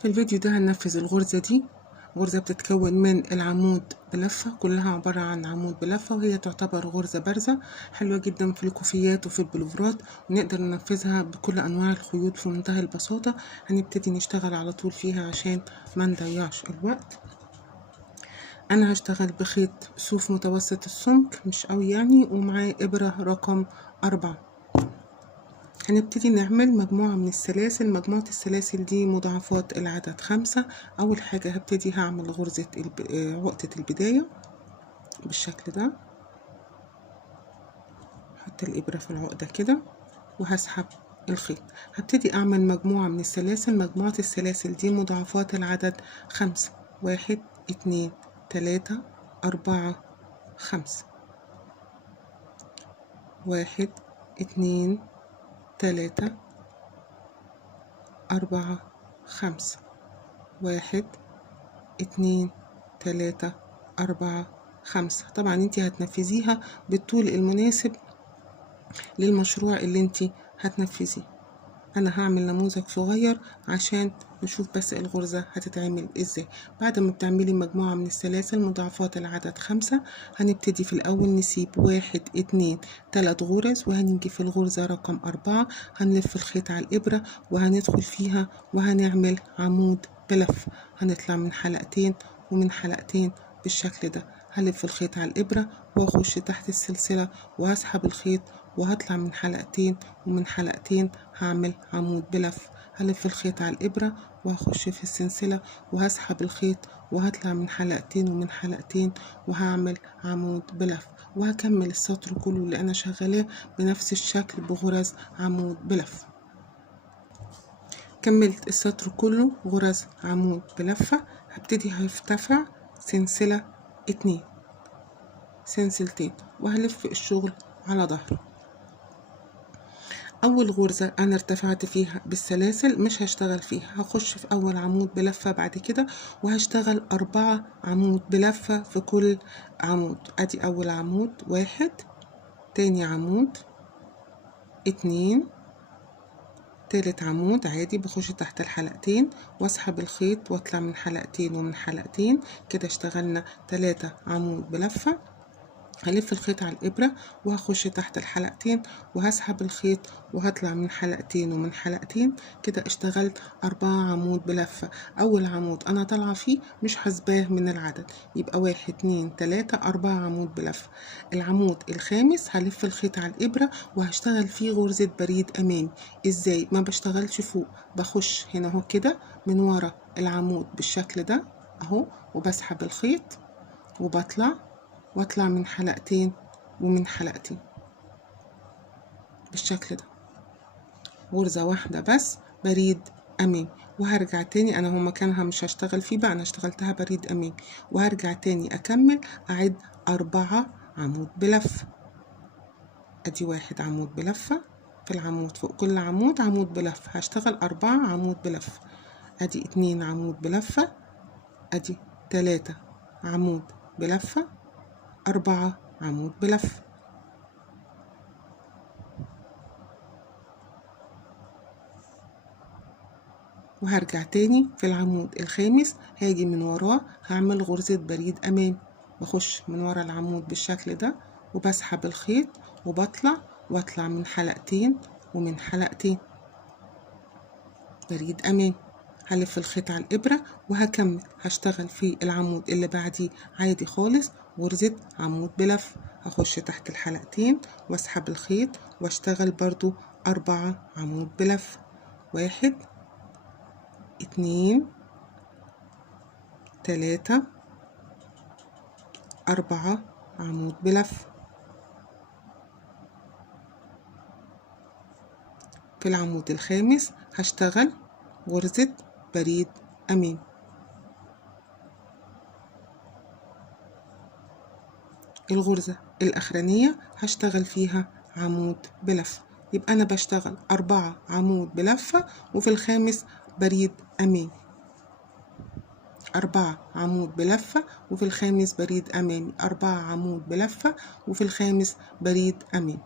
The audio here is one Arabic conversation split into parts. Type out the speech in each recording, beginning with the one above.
في الفيديو ده هننفذ الغرزة دي. غرزة بتتكون من العمود بلفة، كلها عبارة عن عمود بلفة، وهي تعتبر غرزة بارزة حلوة جدا في الكوفيات وفي البلوفرات، ونقدر ننفذها بكل أنواع الخيوط في منتهى البساطة. هنبتدي نشتغل على طول فيها عشان ما نضيعش الوقت. أنا هشتغل بخيط صوف متوسط السمك، مش قوي يعني، ومعاه إبرة رقم 4. هنبتدي نعمل مجموعة من السلاسل. مجموعة السلاسل دي مضاعفات العدد 5. أول حاجة هبتدي هعمل غرزة عقدة البداية بالشكل ده. هحط الإبرة في العقدة كده وهسحب الخيط. هبتدي أعمل مجموعة من السلاسل. مجموعة السلاسل دي مضاعفات العدد 5. 1 2 3 4 5. 1 2 3 4 5. 1 2 3 4 5. طبعا انتي هتنفذيها بالطول المناسب للمشروع اللي انتي هتنفذيه. انا هعمل نموذج صغير عشان نشوف بس الغرزة هتتعمل ازاي. بعد ما بتعملي مجموعة من السلاسل مضاعفات العدد 5، هنبتدي في الاول نسيب 1 2 3 غرز، وهنيجي في الغرزة رقم 4 هنلف الخيط على الابرة وهندخل فيها وهنعمل عمود بلف. هنطلع من حلقتين ومن حلقتين بالشكل ده. هلف الخيط على الابرة واخش تحت السلسلة وهسحب الخيط وهطلع من حلقتين ومن حلقتين هعمل عمود بلف. هلف الخيط على الإبرة وهخش في السلسلة وهسحب الخيط وهطلع من حلقتين ومن حلقتين وهعمل عمود بلف، وهكمل السطر كله اللي أنا شغالاه بنفس الشكل بغرز عمود بلف. كملت السطر كله غرز عمود بلفة. هبتدي هرتفع سلسلة 2 سلسلتين وهلف الشغل على ظهره. أول غرزة أنا ارتفعت فيها بالسلاسل مش هشتغل فيها، هخش في أول عمود بلفة بعد كده وهشتغل 4 عمود بلفة في كل عمود. أدي أول عمود 1، تاني عمود 2، تالت عمود عادي بخش تحت الحلقتين واسحب الخيط واطلع من حلقتين ومن حلقتين كده اشتغلنا 3 عمود بلفة. هلف الخيط على الإبرة وهخش تحت الحلقتين وهسحب الخيط وهطلع من حلقتين ومن حلقتين كده اشتغلت 4 عمود بلفة. أول عمود أنا طالعة فيه مش حسباه من العدد، يبقى 1 2 3 4 عمود بلفة. العمود الخامس هلف الخيط على الإبرة وهشتغل فيه غرزة بريد أمامي. ازاي؟ ما بشتغلش فوق، بخش هنا اهو كده من ورا العمود بالشكل ده اهو، وبسحب الخيط وبطلع واطلع من حلقتين ومن حلقتين بالشكل ده. غرزة واحدة بس بريد امامي، وهرجع تاني. انا هو مكانها مش هشتغل فيه بقى، انا اشتغلتها بريد امامي، وهرجع تاني اكمل اعد 4 عمود بلفة. ادي 1 عمود بلفة في العمود، فوق كل عمود عمود بلفة، هشتغل 4 عمود بلفة. ادي 2 عمود بلفة، ادي 3 عمود بلفة، 4 عمود بلفة. وهرجع تاني في العمود الخامس، هاجي من وراه هعمل غرزة بريد أمامي، بخش من ورا العمود بالشكل ده وبسحب الخيط وبطلع واطلع من حلقتين ومن حلقتين بريد أمامي. هلف الخيط على الإبرة وهكمل هشتغل في العمود اللي بعديه عادي خالص غرزة عمود بلف. هخش تحت الحلقتين واسحب الخيط واشتغل برضو 4 عمود بلف. 1 2 3 4 عمود بلف. في العمود الخامس هشتغل غرزة بريد أمامي. الغرزة الأخرانية هشتغل فيها عمود بلفة، يبقى أنا بشتغل 4 عمود بلفة وفي الخامس بريد أمامي. 4 عمود بلفة وفي الخامس بريد أمامي. 4 عمود بلفة وفي الخامس بريد أمامي.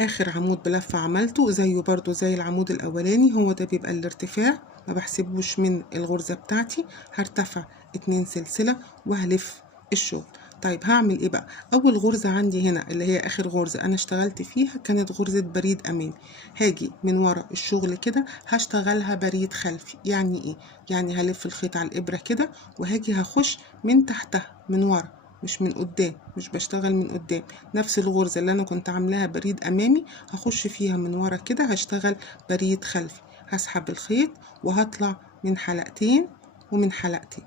آخر عمود بلفة عملته زيه برضو زي العمود الأولاني، هو ده بيبقى الارتفاع ما بحسبوش من الغرزة بتاعتي. هرتفع 2 سلسلة وهلف الشغل. طيب هعمل ايه بقى؟ اول غرزة عندي هنا اللي هي اخر غرزة انا اشتغلت فيها كانت غرزة بريد امامي. هاجي من ورا الشغل كده هشتغلها بريد خلفي. يعني ايه؟ يعني هلف الخيط على الابرة كده وهاجي هخش من تحتها من ورا، مش من قدام، مش بشتغل من قدام. نفس الغرزة اللي انا كنت عاملاها بريد امامي هخش فيها من ورا كده هشتغل بريد خلفي. هسحب الخيط وهطلع من حلقتين ومن حلقتين.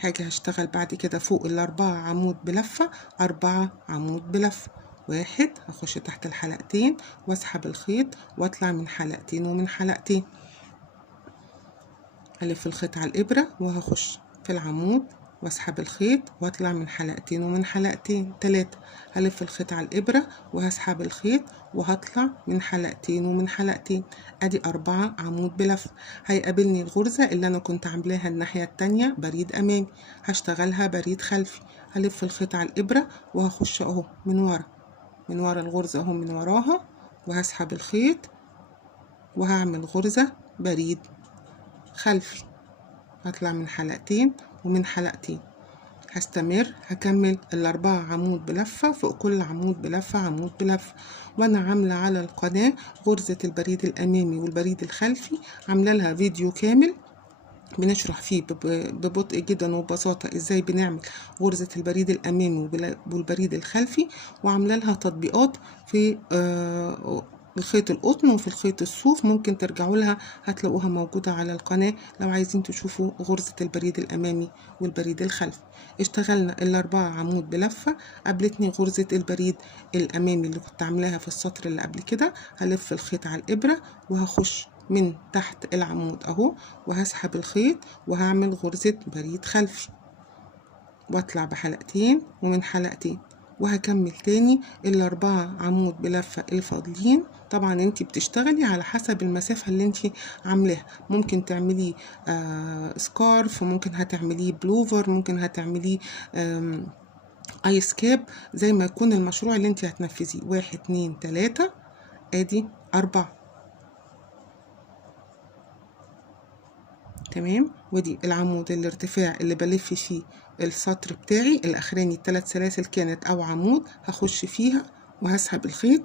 هاجي هشتغل بعد كده فوق ال4 عمود بلفة 4 عمود بلفة. واحد، هخش تحت الحلقتين واسحب الخيط واطلع من حلقتين ومن حلقتين. هلف الخيط على الإبرة وهخش في العمود واسحب الخيط واطلع من حلقتين ومن حلقتين. 3، هلف الخيط على الإبرة وهسحب الخيط وهطلع من حلقتين ومن حلقتين. ادي 4 عمود بلف. هيقابلني الغرزة اللي انا كنت عاملاها الناحية التانية بريد امامي، هشتغلها بريد خلفي. هلف الخيط على الإبرة وهخش اهو من ورا، من ورا الغرزة اهو من وراها، وهسحب الخيط وهعمل غرزة بريد خلفي. هطلع من حلقتين ومن حلقتين. هستمر هكمل ال4 عمود بلفة فوق كل عمود بلفة عمود بلفة. وانا عاملة على القناة غرزة البريد الامامي والبريد الخلفي، عاملة لها فيديو كامل بنشرح فيه ببطء جدا وببساطة ازاي بنعمل غرزة البريد الامامي والبريد الخلفي، وعاملة لها تطبيقات في الخيط القطن وفي الخيط الصوف. ممكن ترجعوا لها هتلاقوها موجودة على القناة لو عايزين تشوفوا غرزة البريد الامامي والبريد الخلفي. اشتغلنا ال4 عمود بلفة. قابلتني غرزة البريد الامامي اللي كنت عاملاها في السطر اللي قبل كده. هلف الخيط على الابرة وهخش من تحت العمود اهو وهسحب الخيط وهعمل غرزة بريد خلفي واطلع بحلقتين ومن حلقتين، وهكمل تاني ال4 عمود بلفة الفاضلين. طبعا انتي بتشتغلي على حسب المسافة اللي انتي عاملاها. ممكن تعمليه سكارف، ممكن هتعمليه بلوفر، ممكن هتعمليه ايس كاب، زي ما يكون المشروع اللي انتي هتنفذيه. 1 2 3 ادي 4. تمام. ودي العمود الارتفاع اللي بلف فيه السطر بتاعي الاخراني. ال3 سلاسل كانت او عمود هخش فيها وهسحب الخيط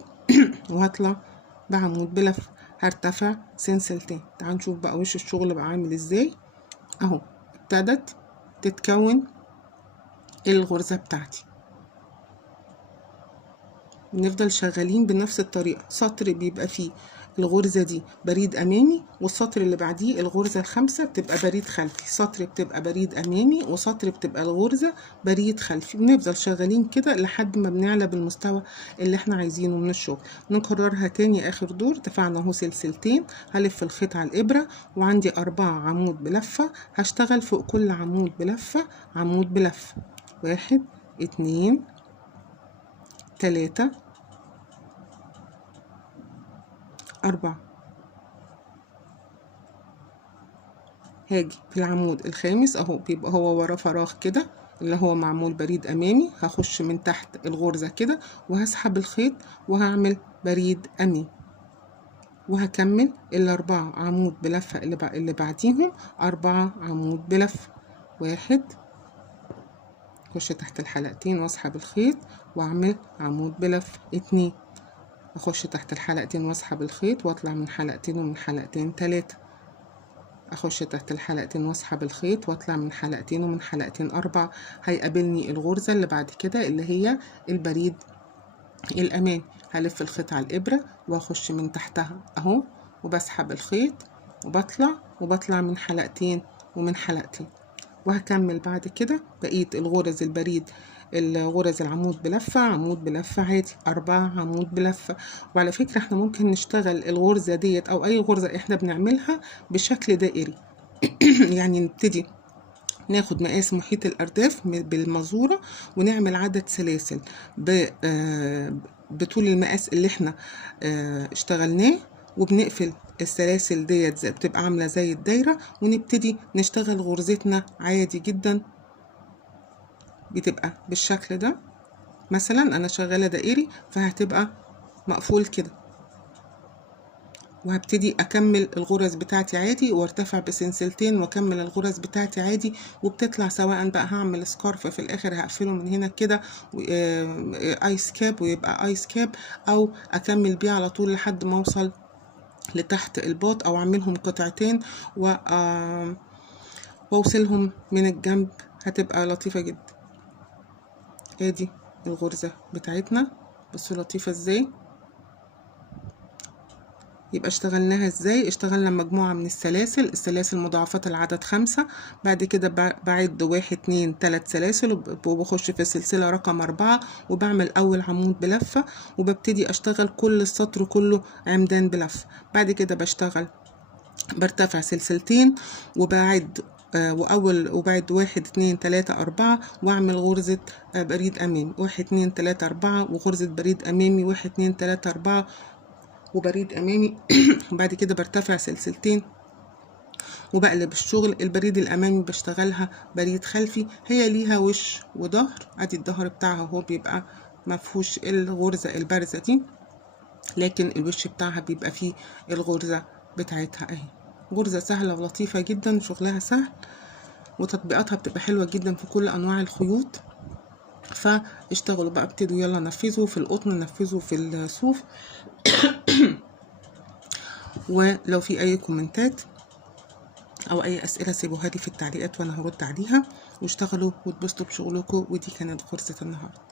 وهطلع بعمود بلف. هرتفع سلسلتين. تعالوا نشوف بقى وش الشغل بقى عامل ازاي. اهو ابتدت تتكون الغرزة بتاعتي. بنفضل شغالين بنفس الطريقة. سطر بيبقى فيه الغرزة دي بريد أمامي، والسطر اللي بعديه الغرزة الخامسة بتبقى بريد خلفي. سطر بتبقى بريد أمامي وسطر بتبقى الغرزة بريد خلفي. بنفضل شغالين كده لحد ما بنعلى بالمستوى اللي احنا عايزينه من الشغل. نكررها تاني. آخر دور دفعنا اهو سلسلتين. هلف الخيط على الإبرة وعندي 4 عمود بلفة. هشتغل فوق كل عمود بلفة عمود بلفة. 1 2 3 4. هاجي في العمود الخامس اهو بيبقى هو ورا فراغ كده اللي هو معمول بريد امامي. هخش من تحت الغرزة كده وهسحب الخيط وهعمل بريد امامي، وهكمل ال4 عمود بلفة اللي بعديهم 4 عمود بلفة. 1، اخش تحت الحلقتين واسحب الخيط واعمل عمود بلفة. 2، اخش تحت الحلقتين واسحب الخيط واطلع من حلقتين ومن حلقتين. 3، اخش تحت الحلقتين واسحب الخيط واطلع من حلقتين ومن حلقتين. 4، هيقابلني الغرزة اللي بعد كده اللي هي البريد الامامي. هلف الخيط على الابرة واخش من تحتها اهو وبسحب الخيط وبطلع من حلقتين ومن حلقتين. وهكمل بعد كده بقية الغرز البريد الغرز العمود بلفة عمود بلفة عادي 4 عمود بلفة. وعلى فكرة احنا ممكن نشتغل الغرزة ديت او اي غرزة احنا بنعملها بشكل دائري. يعني نبتدي ناخد مقاس محيط الارداف بالمزورة ونعمل عدد سلاسل بطول المقاس اللي احنا اشتغلناه، وبنقفل السلاسل ديت بتبقى عاملة زي الدايرة، ونبتدي نشتغل غرزتنا عادي جدا. بتبقى بالشكل ده. مثلا انا شغالة دائري فهتبقى مقفول كده. وهبتدي اكمل الغرز بتاعتي عادي وارتفع بسلسلتين واكمل الغرز بتاعتي عادي، وبتطلع سواء بقى هعمل سكارف في الاخر هقفله من هنا كده ايس كاب ويبقى ايس كاب، او اكمل بيه على طول لحد ما اوصل لتحت الباط، او اعملهم قطعتين واوصلهم من الجنب، هتبقى لطيفة جدا. ادي الغرزة بتاعتنا، بصوا لطيفة ازاي. يبقى اشتغلناها ازاي؟ اشتغلنا مجموعة من السلاسل مضاعفات العدد 5، بعد كده بعد 1 2 3 سلاسل وبخش في السلسلة رقم 4 وبعمل اول عمود بلفة، وببتدي اشتغل كل السطر كله عمدان بلفة. بعد كده برتفع سلسلتين وبعد وبعد 1 2 3 4 واعمل غرزة بريد امامي، 1 2 3 4 وغرزة بريد امامي، 1 2 3 4 وبريد امامي. وبعد كده برتفع سلسلتين وبقلب الشغل. البريد الامامي بشتغلها بريد خلفي، هي ليها وش وظهر، ادي الظهر بتاعها هو بيبقى مفهوش الغرزة البارزة دي، لكن الوش بتاعها بيبقى فيه الغرزة بتاعتها اهي. غرزة سهلة ولطيفة جدا وشغلها سهل وتطبيقاتها بتبقى حلوة جدا في كل انواع الخيوط. فاشتغلوا بقى، ابتدوا يلا نفذوا في القطن، نفذوا في الصوف. ولو في اي كومنتات او اي اسئله سيبوها لي في التعليقات وانا هرد عليها، واشتغلوا واتبسطوا بشغلكم. ودي كانت غرزه النهارده.